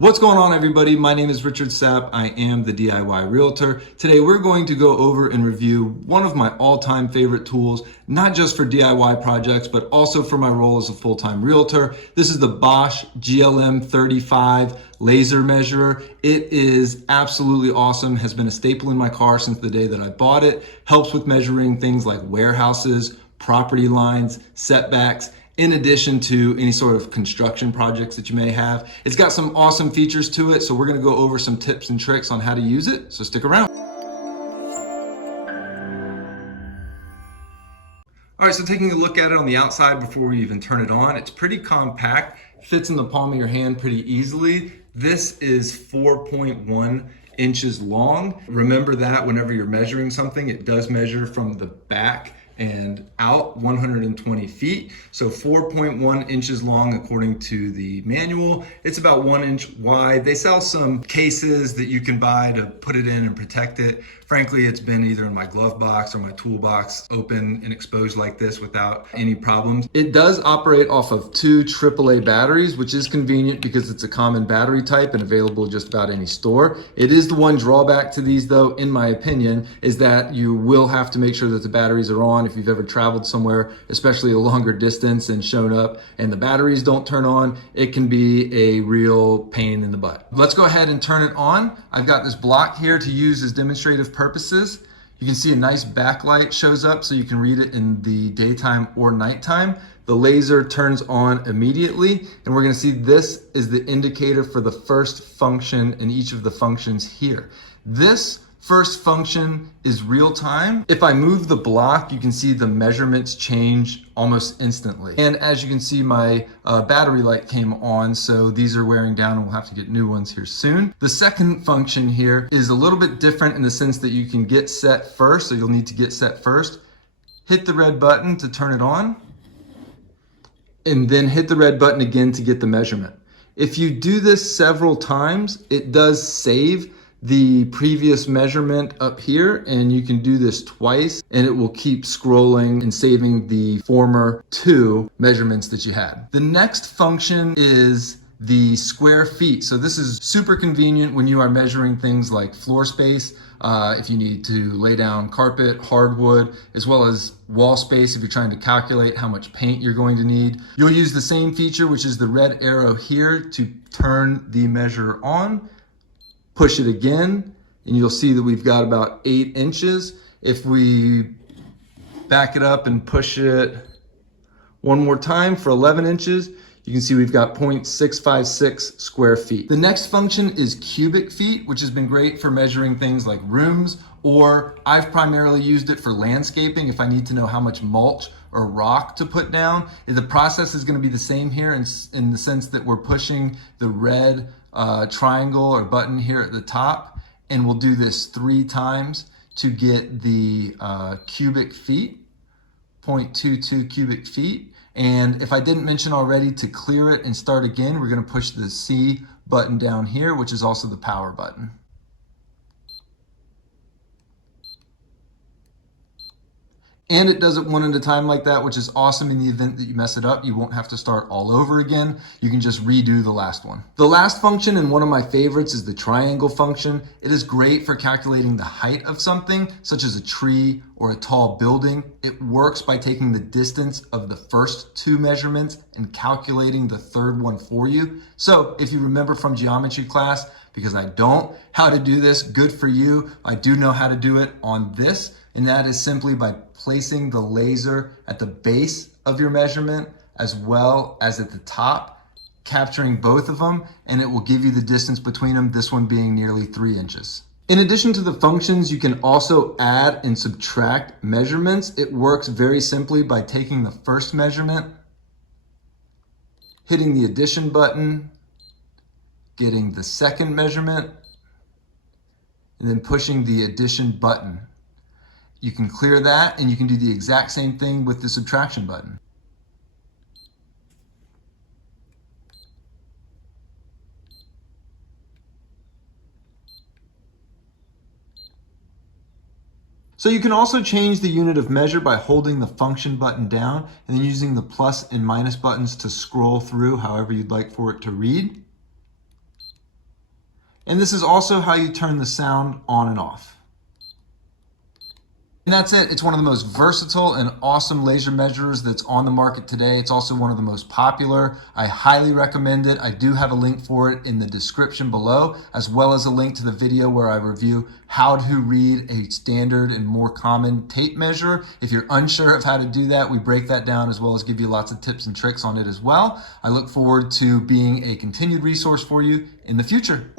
What's going on, everybody? My name is Richard Sapp. I am the DIY Realtor. Today we're going to go over and review one of my all-time favorite tools, not just for DIY projects, but also for my role as a full-time realtor. This is the Bosch GLM 35 laser measurer. It is absolutely awesome, has been a staple in my car since the day that I bought it. Helps with measuring things like warehouses, property lines, setbacks, in addition to any sort of construction projects that you may have. It's got some awesome features to it, so we're gonna go over some tips and tricks on how to use it, so stick around. All right, so taking a look at it on the outside before we even turn it on, it's pretty compact, fits in the palm of your hand pretty easily. This is 4.1 inches long. Remember that whenever you're measuring something, it does measure from the back and out 120 feet. So 4.1 inches long according to the manual. It's about 1 inch wide. They sell some cases that you can buy to put it in and protect it. Frankly, it's been either in my glove box or my toolbox, open and exposed like this without any problems. It does operate off of 2 AAA batteries, which is convenient because it's a common battery type and available just about any store. It is the one drawback to these though, in my opinion, is that you will have to make sure that the batteries are on. If you've ever traveled somewhere, especially a longer distance and shown up and the batteries don't turn on, it can be a real pain in the butt. Let's go ahead and turn it on. I've got this block here to use as demonstrative purposes. You can see a nice backlight shows up so you can read it in the daytime or nighttime. The laser turns on immediately, and we're gonna see this is the indicator for the first function in each of the functions here. This first function is real time. If I move the block, you can see the measurements change almost instantly. And as you can see, my battery light came on, so these are wearing down and we'll have to get new ones here soon. The second function here is a little bit different in the sense that you can get set first, so you'll need to get set first. Hit the red button to turn it on, and then hit the red button again to get the measurement. If you do this several times, it does save the previous measurement up here, and you can do this twice and it will keep scrolling and saving the former 2 measurements that you had. The next function is the square feet. So this is super convenient when you are measuring things like floor space, if you need to lay down carpet, hardwood, as well as wall space if you're trying to calculate how much paint you're going to need. You'll use the same feature, which is the red arrow here, to turn the measure on. Push it again, and you'll see that we've got about 8 inches. If we back it up and push it one more time for 11 inches, you can see we've got 0.656 square feet. The next function is cubic feet, which has been great for measuring things like rooms, or I've primarily used it for landscaping if I need to know how much mulch or rock to put down. And the process is going to be the same here in the sense that we're pushing the red triangle or button here at the top, and we'll do this 3 times to get the cubic feet, 0.22 cubic feet. And if I didn't mention already, to clear it and start again, we're going to push the C button down here, which is also the power button. And it does it one at a time like that, which is awesome. In the event that you mess it up, you won't have to start all over again. You can just redo the last one. The last function, and one of my favorites, is the triangle function. It is great for calculating the height of something, such as a tree or a tall building. It works by taking the distance of the first 2 measurements and calculating the third one for you. So if you remember from geometry class, because I don't, how to do this, good for you. I do know how to do it on this, and that is simply by placing the laser at the base of your measurement as well as at the top, capturing both of them, and it will give you the distance between them, this one being nearly 3 inches. In addition to the functions, you can also add and subtract measurements. It works very simply by taking the first measurement, hitting the addition button, getting the second measurement, and then pushing the addition button. You can clear that, and you can do the exact same thing with the subtraction button. So you can also change the unit of measure by holding the function button down and then using the plus and minus buttons to scroll through however you'd like for it to read. And this is also how you turn the sound on and off. And that's it. It's one of the most versatile and awesome laser measurers that's on the market today. It's also one of the most popular. I highly recommend it. I do have a link for it in the description below, as well as a link to the video where I review how to read a standard and more common tape measure. If you're unsure of how to do that, we break that down as well as give you lots of tips and tricks on it as well. I look forward to being a continued resource for you in the future.